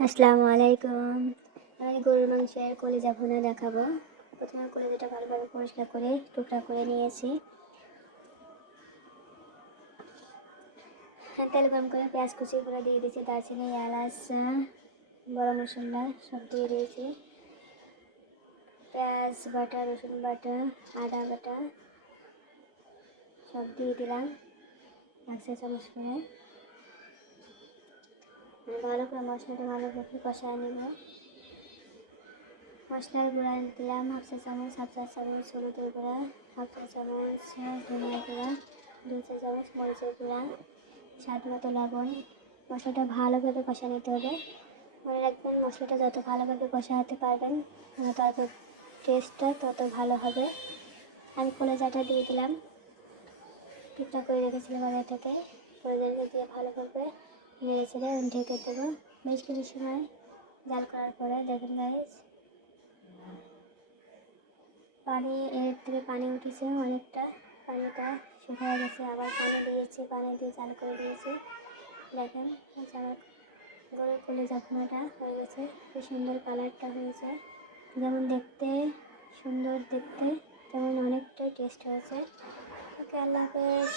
আসসালামু আলাইকুম। আমি গরুর মাংসের কলিজা ভুনা দেখাবো। প্রথমে কলিজাটা ভালোভাবে পরিষ্কার করে টুকরা করে নিয়েছি। তেল গরম করে পেঁয়াজ কুচি করে দিয়ে দিয়েছি, দারচিনি, এলাচ, বড় মশলা সব দিয়ে দিয়েছি। পেঁয়াজ বাটা, রসুন বাটা, আদা বাটা সব দিয়ে দিলাম 1 চা চামচ করে। ভালো করে মশলাটা ভালোভাবে কষায় নেব। মশলার গুঁড়া দিলাম 1/2 চা চামচ, 1/2 চা চামচ হলুদের গুঁড়া, 1/2 চা চামচ ধনিয়ার গুঁড়া, 2 চা চামচ মরিচের গুঁড়া, স্বাদ মতো লবণ। মশলাটা ভালোভাবে কষা নিতে হবে। মনে রাখবেন, মশলাটা যত ভালোভাবে কষাতে পারবেন তত টেস্টটা তত ভালো হবে। আমি কলিজাটা দিয়ে দিলাম, টুকটা করে রেখেছিলাম আগে থেকে। কলিজাটা দিয়ে ভালোভাবে নেড়ে ছেড়ে ঢেকে দেবো বেশ কিছু সময় জাল করার পরে। দেখুন গাইস, এর থেকে পানি উঠেছে অনেকটা, পানিটা শুকিয়ে গেছে। আবার পানি দিয়েছি, পানি দিয়ে চাল করে দিয়েছি। দেখেন আমার গরুর কলিজা ভুনাটা হয়ে গেছে। কি সুন্দর কালারটা হয়েছে, যেমন দেখতে সুন্দর, দেখতে তেমন অনেকটাই টেস্ট হয়েছে। ওকে, আল্লাহ হাফেজ।